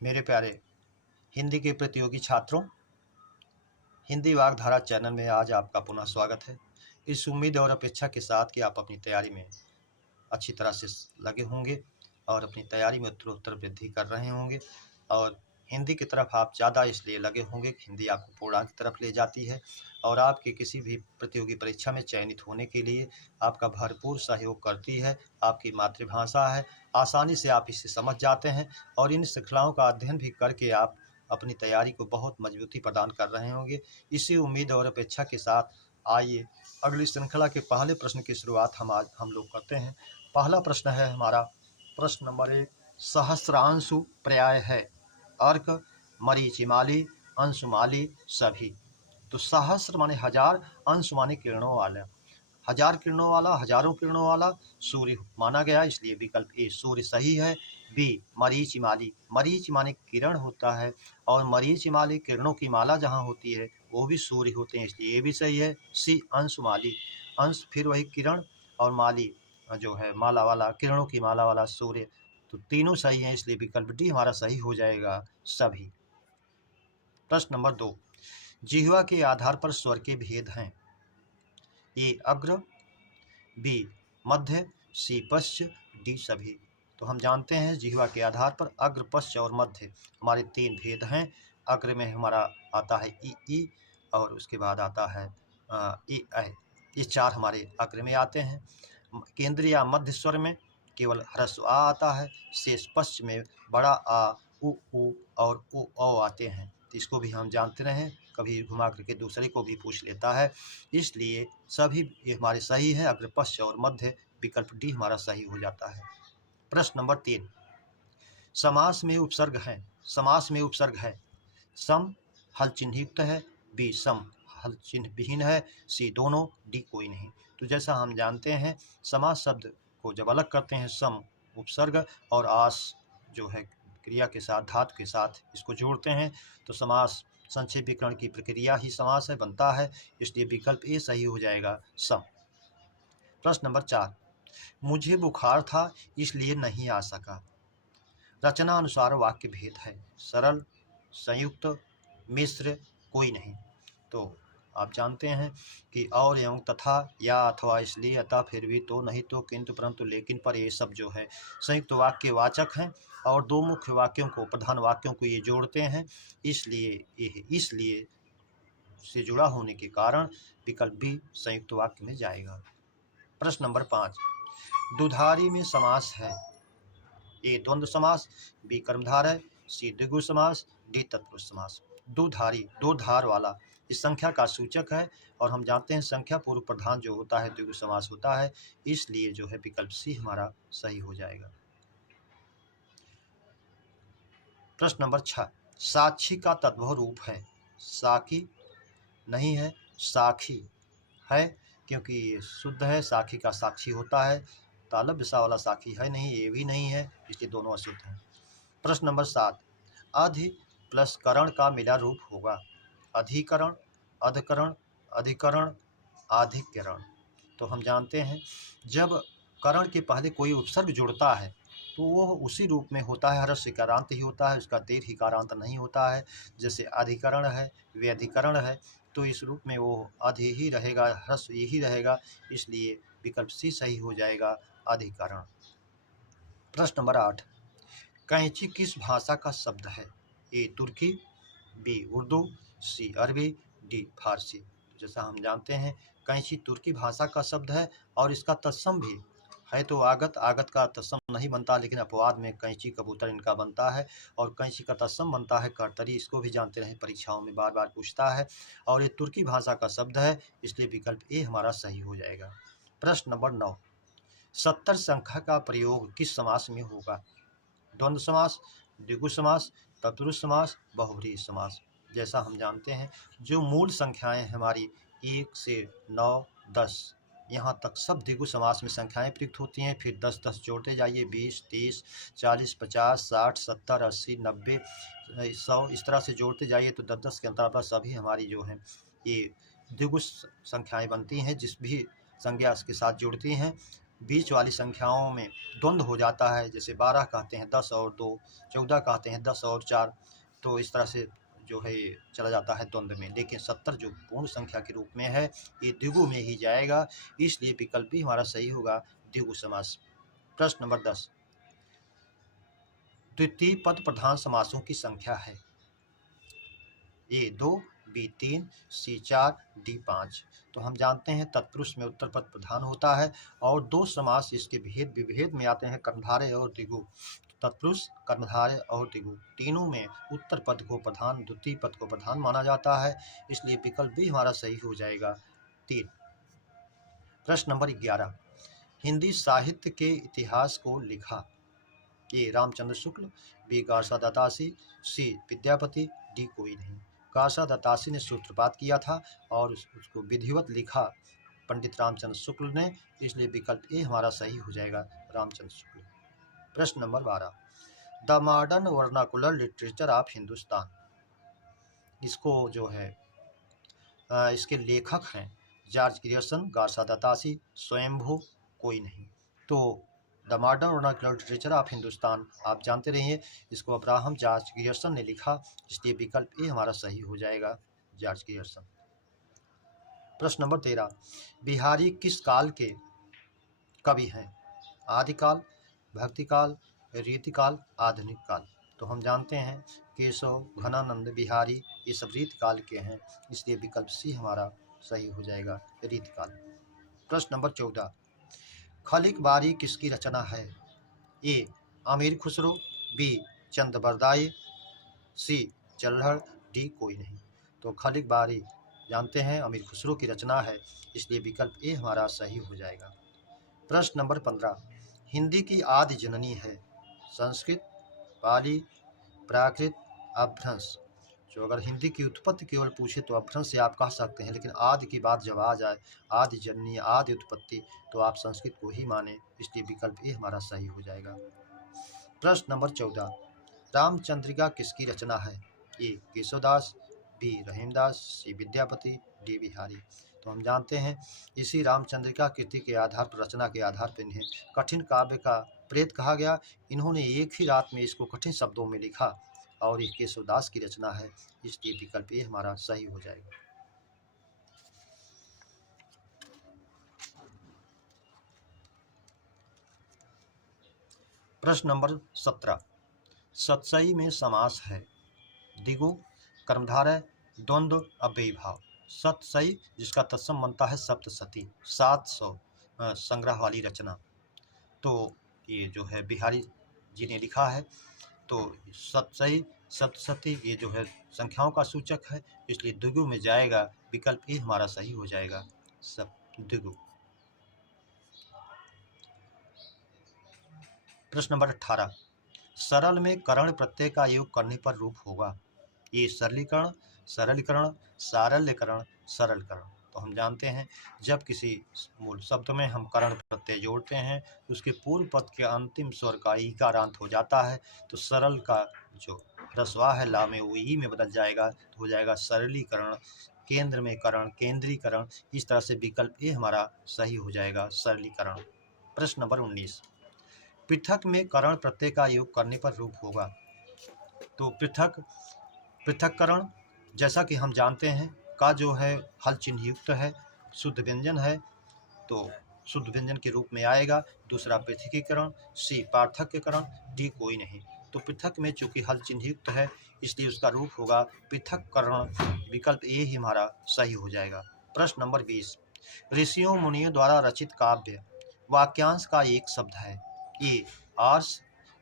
मेरे प्यारे हिंदी के प्रतियोगी छात्रों, हिंदी वागधारा चैनल में आज आपका पुनः स्वागत है। इस उम्मीद और अपेक्षा के साथ कि आप अपनी तैयारी में अच्छी तरह से लगे होंगे और अपनी तैयारी में उत्तरोत्तर वृद्धि कर रहे होंगे और हिंदी की तरफ आप ज़्यादा इसलिए लगे होंगे कि हिंदी आपको पूर्णांक की तरफ ले जाती है और आपकी किसी भी प्रतियोगी परीक्षा में चयनित होने के लिए आपका भरपूर सहयोग करती है। आपकी मातृभाषा है, आसानी से आप इसे समझ जाते हैं और इन श्रृंखलाओं का अध्ययन भी करके आप अपनी तैयारी को बहुत मजबूती प्रदान कर रहे होंगे। इसी उम्मीद और अपेक्षा के साथ आइए अगली श्रृंखला के पहले प्रश्न की शुरुआत हम लोग करते हैं। पहला प्रश्न है हमारा प्रश्न नंबर 1, सहस्रांशु पर्याय है अर्क, मरीचिमाली, अंशुमाली, सभी। तो सहस्र माने हजार, अंश माने किरणों वाला, हजार किरणों वाला, हजारों किरणों वाला सूर्य माना गया, इसलिए विकल्प ए सूर्य सही है। बी मरीचिमाली, मरीच माने किरण होता है और मरीचिमाली किरणों की माला जहाँ होती है वो भी सूर्य होते हैं, इसलिए ये भी सही है। सी अंशुमाली, अंश फिर वही किरण और माली जो है माला वाला, किरणों की माला वाला सूर्य, तो तीनों सही हैं, इसलिए विकल्प डी हमारा सही हो जाएगा, सभी। प्रश्न नंबर 2, जिह्वा के आधार पर स्वर के भेद हैं। ए अग्र, बी मध्य, सी पश्च, डी सभी। तो हम जानते हैं जिह्वा के आधार पर अग्र, पश्च और मध्य हमारे 3 भेद हैं। अग्र में हमारा आता है ई और उसके बाद आता है ई ऐ, ये 4 हमारे अग्र में आते हैं। केंद्रीय या मध्य स्वर में केवल ह्रस्व आ आता है। शेष पश्च में बड़ा आ, उ और उ औ आते हैं। तो इसको भी हम जानते रहें, कभी घुमा करके दूसरे को भी पूछ लेता है, इसलिए सभी ये हमारे सही है। अग्र, पश्च और मध्य, विकल्प डी हमारा सही हो जाता है। प्रश्न नंबर 3, समास में उपसर्ग है। समास में उपसर्ग है। सम हल चिन्हयुक्त है, बी सम हल चिन्ह विहीन है, सी दोनों, डी कोई नहीं। तो जैसा हम जानते हैं समास शब्द को जब अलग करते हैं सम उपसर्ग और आस जो है क्रिया के साथ, धातु के साथ इसको जोड़ते हैं, तो समास संक्षेपीकरण की प्रक्रिया ही समास है, बनता है, इसलिए विकल्प ए सही हो जाएगा, सम। प्रश्न नंबर 4, मुझे बुखार था इसलिए नहीं आ सका। रचना अनुसार वाक्य भेद है। सरल, संयुक्त, मिश्र, कोई नहीं। तो आप जानते हैं कि और एवं तथा या अथवा, इसलिए, अतः, फिर भी, तो, नहीं तो, किंतु, परंतु, लेकिन, पर, ये सब जो है संयुक्त वाक्य वाचक हैं और 2 मुख्य वाक्यों को, प्रधान वाक्यों को ये जोड़ते हैं, इसलिए से जुड़ा होने के कारण विकल्प भी संयुक्त वाक्य में जाएगा। प्रश्न नंबर 5, दुधारी में समास है। ए द्वंद्व समास, बी कर्मधारय, सी द्विगु समास, डी तत्पुरुष समास। दुधारी, 2 धार वाला, इस संख्या का सूचक है और हम जानते हैं संख्या पूर्व प्रधान जो होता है द्विगु समास होता है, इसलिए जो है विकल्प सी हमारा सही हो जाएगा। प्रश्न नंबर 6, साक्षी का तद्भव रूप है। साकी नहीं है, साखी है, क्योंकि ये शुद्ध है, साखी का साक्षी होता है, तालब विसा वाला साखी है नहीं, ये भी नहीं है, इसलिए दोनों अशुद्ध हैं। प्रश्न नंबर 7, अधि प्लस करण का मिला रूप होगा। अधिकरण, अधकरण, अधिकरण, आधिकरण। तो हम जानते हैं जब करण के पहले कोई उपसर्ग जुड़ता है तो वो उसी रूप में होता है, ह्रस्व इकारांत ही होता है, उसका दीर्घ इकारांत नहीं होता है। जैसे अधिकरण है, व्यधिकरण है, तो इस रूप में वो अधि ही रहेगा, ह्रस्व यही रहेगा, इसलिए विकल्प सी सही हो जाएगा, अधिकरण। प्रश्न नंबर 8, कैंची किस भाषा का शब्द है। ए तुर्की, बी उर्दू, सी अरबी, डी फारसी। जैसा हम जानते हैं कैंची तुर्की भाषा का शब्द है और इसका तत्सम भी है, तो आगत का तत्सम नहीं बनता, लेकिन अपवाद में कैंची कबूतर इनका बनता है और कैंची का तत्सम बनता है करतरी, इसको भी जानते रहे, परीक्षाओं में बार बार पूछता है और ये तुर्की भाषा का शब्द है, इसलिए विकल्प ए हमारा सही हो जाएगा। प्रश्न नंबर 9, 70 संख्या का प्रयोग किस समास में होगा। द्वंद्व समास, द्विगु समास, तत्पुरुष समास, बहुव्रीहि समास। जैसा हम जानते हैं जो मूल संख्याएं हमारी 1 से 9, 10 यहाँ तक सब द्विगु समास में संख्याएं प्रयुक्त होती हैं, फिर 10 जोड़ते जाइए, 20, 30, 40, 50, 60, 70, 80, 90, 100, इस तरह से जोड़ते जाइए तो 10 के अंतराल पर सभी हमारी जो हैं ये द्विगु संख्याएं बनती हैं, जिस भी संज्ञा के साथ जुड़ती हैं बीच वाली संख्याओं में द्वंद्व हो जाता है, जैसे 12 कहते हैं 10 और 2, 14 कहते हैं 10 और 4, तो इस तरह से जो है ये चला जाता है द्वंद्व में। लेकिन 70 जो पूर्ण संख्या के रूप में है, ये द्विगु में ही जाएगा, इसलिए विकल्प भी हमारा सही होगा, द्विगु समास। प्रश्न नंबर 10, द्वितीय पद प्रधान समासों की संख्या है। ए 2, बी 3, सी 4, डी 5। तो हम जानते हैं तत्पुरुष में उत्तर पद प्रधान होता है और दो समास इसके भेद विभेद में आते हैं, कर्मधारय और द्विगु। तत्पुरुष, कर्मधारय और द्विगु तीनों में उत्तर पद को प्रधान, द्वितीय पद को प्रधान माना जाता है, इसलिए विकल्प भी हमारा सही हो जाएगा 3। प्रश्न नंबर 11, हिंदी साहित्य के इतिहास को लिखा। ए रामचंद्र शुक्ल, बी गार्सा दत्तासी, सी विद्यापति, डी कोई नहीं। गार्सा दत्तासी ने सूत्रपात किया था और उसको विधिवत लिखा पंडित रामचंद्र शुक्ल ने, इसलिए विकल्प ए हमारा सही हो जाएगा, रामचंद्र शुक्ल। प्रश्न number 12, the modern vernacular literature of Hindustan. इसको जो है इसके लेखक हैं जॉर्ज ग्रियर्सन, गार्सा दत्तासी, स्वयंभू, कोई नहीं। तो the modern vernacular literature of Hindustan आप जानते रहिए, इसको अब्राहम जॉर्ज ग्रियर्सन ने लिखा, इसलिए विकल्प ए हमारा सही हो जाएगा, जॉर्ज ग्रियर्सन। प्रश्न नंबर 13, बिहारी किस काल के कवि हैं? आदिकाल, भक्तिकाल, रीतिकाल, आधुनिक काल। तो हम जानते हैं केशव, घनानंद, बिहारी ये सब रीतिकाल के हैं, इसलिए विकल्प सी हमारा सही हो जाएगा, रीतिकाल। प्रश्न नंबर 14, खलिक बारी किसकी रचना है? ए अमीर खुसरो, बी चंद बरदाई, सी चल्हड़, डी कोई नहीं। तो खलिक बारी जानते हैं अमीर खुसरो की रचना है, इसलिए विकल्प ए हमारा सही हो जाएगा। प्रश्न नंबर 15, हिंदी की आदि जननी है? संस्कृत, पाली, प्राकृत, अपभ्रंश। जो अगर हिंदी की उत्पत्ति केवल पूछे तो अपभ्रंश से आप कह सकते हैं, लेकिन आदि की बात जब आ जाए, आदि जननी, आदि उत्पत्ति, तो आप संस्कृत को ही माने, इसलिए विकल्प ए हमारा सही हो जाएगा। प्रश्न नंबर 14, रामचंद्रिका किसकी रचना है? ए केशवदास, बी रहीमदास, सी विद्यापति, डी बिहारी। तो हम जानते हैं इसी रामचंद्रिका कृति के आधार पर, रचना के आधार पर इन्हें कठिन काव्य का प्रेत कहा गया। इन्होंने एक ही रात में इसको कठिन शब्दों में लिखा और ये केशवदास की रचना है, इसलिए विकल्प ए हमारा सही हो जाएगा। प्रश्न नंबर 17, सतसई में समास है? द्विगु, कर्मधारय, द्वंद्व, अव्ययी भाव। सतसई जिसका तत्सम बनता है सप्तशती, 700 संग्रह वाली रचना, तो ये जो है बिहारी जी ने लिखा है। तो सतसई, सप्तशती ये जो है संख्याओं का सूचक है, इसलिए द्विगु में जाएगा, विकल्प ए हमारा सही हो जाएगा, सब द्विगु। प्रश्न नंबर 18, सरल में करण प्रत्यय का योग करने पर रूप होगा? ये सरलीकरण, सरलीकरण, सारल्यकरण, सरलकरण। तो हम जानते हैं जब किसी मूल शब्द में हम करण प्रत्यय जोड़ते हैं, उसके पूर्व पद के अंतिम स्वर का ईकारांत हो जाता है, तो सरल का जो ह्रस्वा है ला में वो ई में बदल जाएगा, तो हो जाएगा सरलीकरण। केंद्र में करण, केंद्रीकरण, इस तरह से विकल्प ए हमारा सही हो जाएगा, सरलीकरण। प्रश्न नंबर 19, पृथक में करण प्रत्यय का योग करने पर रूप होगा? तो पृथक्करण, जैसा कि हम जानते हैं का जो है हल चिन्ह युक्त है, शुद्ध व्यंजन है, तो शुद्ध व्यंजन के रूप में आएगा। दूसरा पृथकीकरण, सी पार्थक्यकरण, डी कोई नहीं। तो पृथक में चूंकि हल चिन्ह युक्त है, इसलिए उसका रूप होगा पृथक्करण, विकल्प ए ही हमारा सही हो जाएगा। प्रश्न नंबर 20, ऋषियों मुनियों द्वारा रचित काव्य वाक्यांश का एक शब्द है? ए आर्ष,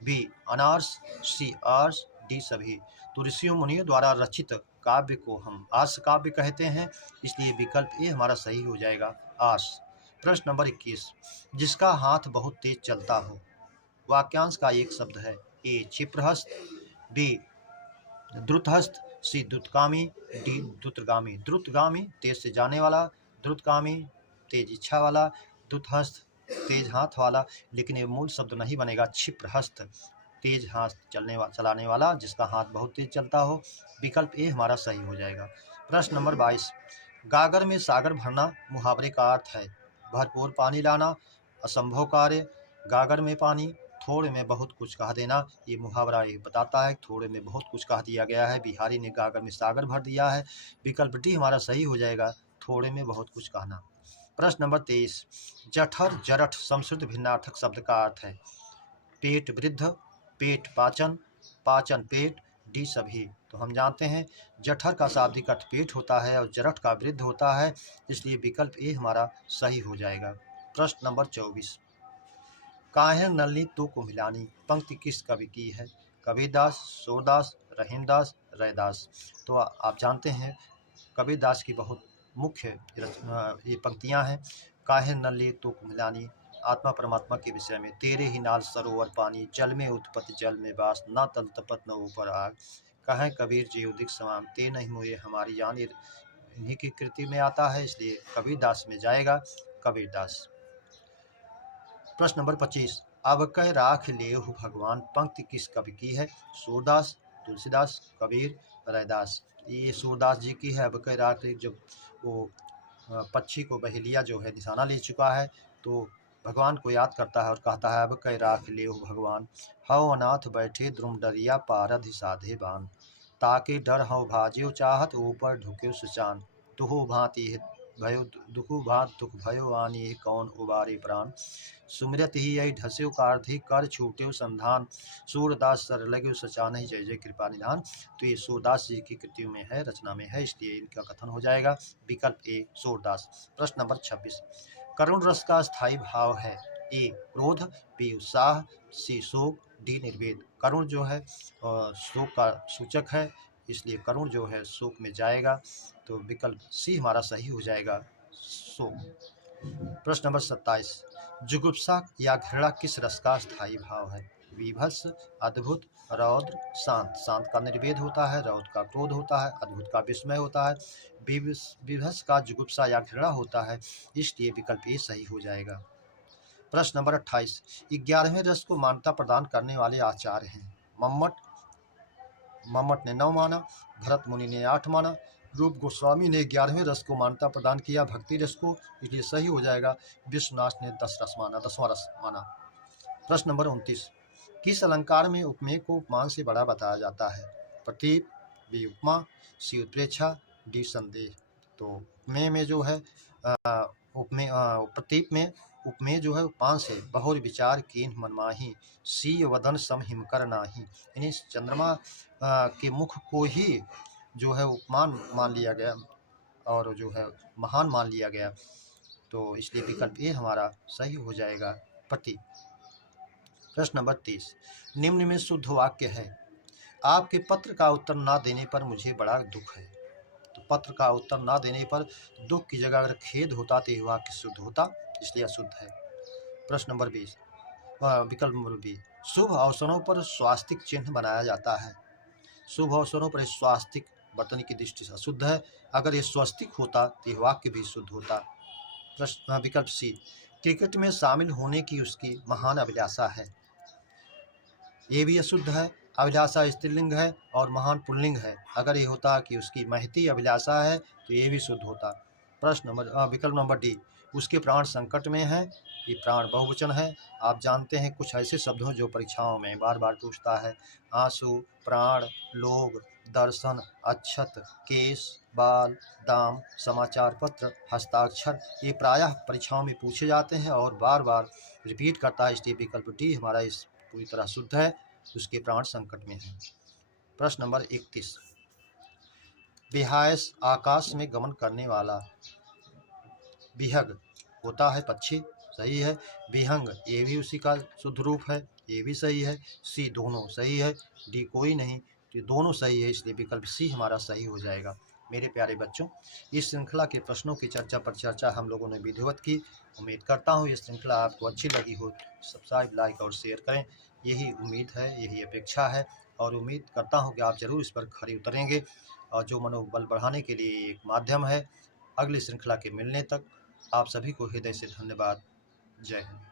बी अनार्ष, सी आर्ष, डी सभी। तो ऋषियों मुनियों द्वारा रचित काव्य को हम आर्ष काव्य कहते हैं, इसलिए विकल्प ए हमारा सही हो जाएगा, आर्ष। प्रश्न नंबर 21, जिसका हाथ बहुत तेज चलता हो, वाक्यांश का एक शब्द है? ए क्षिप्रहस्त, बी द्रुतहस्त, सी द्रुतगामी, डी द्रुतगामी। द्रुतगामी तेज से जाने वाला, द्रुतगामी तेज इच्छा वाला, द्रुतहस्त तेज हाथ वाला, लेकिन ये मूल शब्द नहीं बनेगा। क्षिप्रहस्त तेज हाथ चलाने वाला, जिसका हाथ बहुत तेज चलता हो, विकल्प ए हमारा सही हो जाएगा। प्रश्न नंबर 22, गागर में सागर भरना मुहावरे का अर्थ है? भरपूर पानी लाना, असंभव कार्य, गागर में पानी, थोड़े में बहुत कुछ कह देना। ये मुहावरा ये बताता है थोड़े में बहुत कुछ कह दिया गया है, बिहारी ने गागर में सागर भर दिया है। विकल्प डी हमारा सही हो जाएगा, थोड़े में बहुत कुछ कहना। प्रश्न नंबर 23, जठर जरठ संस्कृत भिन्नार्थक शब्द का अर्थ है। पेट वृद्ध, पेट पाचन, पाचन पेट, डी सभी। तो हम जानते हैं जठर का शाब्दिक अर्थ पेट होता है और जरठ का वृद्ध होता है, इसलिए विकल्प ए हमारा सही हो जाएगा। प्रश्न नंबर 24, काहे नलनी तू को मिलानी पंक्ति किस कवि की है। कबीरदास, सूरदास, रहीमदास, रैदास। तो आप जानते हैं कबीरदास की बहुत मुख्य ये पंक्तियां हैं। काहे नल्ली तू को मिलानी, आत्मा परमात्मा के विषय में। तेरे ही नाल सरोवर पानी, जल में उत्पत्ति जल में वास, न तल तपत न ऊपर आग। कहें कबीर जी उदिक समान, ते नहीं मोए हमारी जान। इन्हीं की कृति में आता है, इसलिए कबीरदास में जाएगा, कबीरदास। प्रश्न नंबर 25, अब कह राख लेहु भगवान पंक्ति किस कवि की है। सूरदास, तुलसीदास, कबीर, रैदास। ये सूरदास जी की है। अब कह राख ले, जब वो पक्षी को बहेलिया जो है निशाना ले चुका है तो भगवान को याद करता है और कहता है अब कह राख लेहु भगवान, हव अनाथ बैठे द्रुम डरिया पारधि साधे बान। ताकि डर हव भाज्यो चाहत ऊपर ढुक्यो सुचान। तुहु भांति भयो दुखु भात दुख भयो आनी कौन उबारे प्राण। सुमिरत ही यही ढस्यो कारधि कर छूट्यो संधान। सूरदास सर लग्यो सचान ही जय जय कृपा निधान। तो ये सूरदास जी की कृतियों में है, रचना में है, इसलिए इनका कथन हो जाएगा विकल्प ए सूरदास। प्रश्न नंबर 26, करुण रस का स्थायी भाव है। ए क्रोध, बी उत्साह, सी शोक, डी निर्वेद। करुण जो है शोक का सूचक है, इसलिए करुण जो है शोक में जाएगा, तो विकल्प सी हमारा सही हो जाएगा, शोक। प्रश्न नंबर 27, जुगुप्सा या घृणा किस रस का स्थायी भाव है। विभत्स, अद्भुत, रौद्र, शांत। शांत का निर्वेद होता है, रौद्र का क्रोध होता है, अद्भुत का विस्मय होता है, विभत्स का जुगुप्सा या घृणा होता है, इसलिए विकल्प ए सही हो जाएगा। प्रश्न नंबर 28, 11वें रस को मान्यता प्रदान करने वाले आचार्य हैं। मम्मट ने 9 माना, भरत मुनि ने 8 माना, रूप गोस्वामी ने 11वें रस को मान्यता प्रदान किया, भक्ति रस को, इसलिए सही हो जाएगा। विश्वनाथ ने 10वां रस माना। प्रश्न नंबर 29, किस अलंकार में उपमेय को उपमान से बड़ा बताया जाता है। प्रतीप, बी उपमा, सी उत्प्रेक्षा, डी संदेह। तो उपमेय में जो है प्रतीप में उपमेय जो है उपमान से बहुर विचार कीन मनमाही, सी वदन सम हिम कर नाही। यानी चंद्रमा के मुख को ही जो है उपमान मान लिया गया और जो है महान मान लिया गया, तो इसलिए विकल्प ए हमारा सही हो जाएगा, प्रतीप। प्रश्न नंबर 30, निम्न में शुद्ध वाक्य है। आपके पत्र का उत्तर ना देने पर मुझे बड़ा दुख है। तो पत्र का उत्तर ना देने पर दुख की जगह अगर खेद होता तो यह वाक्य शुद्ध होता, इसलिए अशुद्ध है। प्रश्न नंबर 20, विकल्प नंबर बी, शुभ अवसरों पर स्वास्तिक चिन्ह बनाया जाता है। शुभ अवसरों पर स्वास्तिक बर्तनी की दृष्टि से अशुद्ध है, अगर ये स्वस्तिक होता तो यह वाक्य भी शुद्ध होता। प्रश्न विकल्प सी, क्रिकेट में शामिल होने की उसकी महान अभिलाषा है। ये भी अशुद्ध है, अभिलाषा स्त्रीलिंग है और महान पुल्लिंग है, अगर ये होता कि उसकी महती अभिलाषा है तो ये भी शुद्ध होता। प्रश्न नंबर विकल्प नंबर डी, उसके प्राण संकट में हैं, ये प्राण बहुवचन है। आप जानते हैं कुछ ऐसे शब्द हैं जो परीक्षाओं में बार बार पूछता है, आंसू, प्राण, लोग, दर्शन, अक्षत, केस, बाल, दाम, समाचार पत्र, हस्ताक्षर, ये प्रायः परीक्षाओं में पूछे जाते हैं और बार बार रिपीट करता है, इसलिए विकल्प डी हमारा इस पूरी तरह शुद्ध है, उसके प्राण संकट में है। प्रश्न नंबर 31, विहायस आकाश में गमन करने वाला। विहग होता है पक्षी, सही है। विहंग ये भी उसी का शुद्ध रूप है, ये भी सही है। सी दोनों सही है, डी कोई नहीं, तो दोनों सही है, इसलिए विकल्प सी हमारा सही हो जाएगा। मेरे प्यारे बच्चों, इस श्रृंखला के प्रश्नों की चर्चा पर चर्चा हम लोगों ने विधिवत की। उम्मीद करता हूँ ये श्रृंखला आपको अच्छी लगी हो। सब्सक्राइब, लाइक और शेयर करें, यही उम्मीद है, यही अपेक्षा है और उम्मीद करता हूँ कि आप ज़रूर इस पर खरे उतरेंगे और जो मनोबल बढ़ाने के लिए एक माध्यम है। अगली श्रृंखला के मिलने तक आप सभी को हृदय से धन्यवाद। जय हिंद।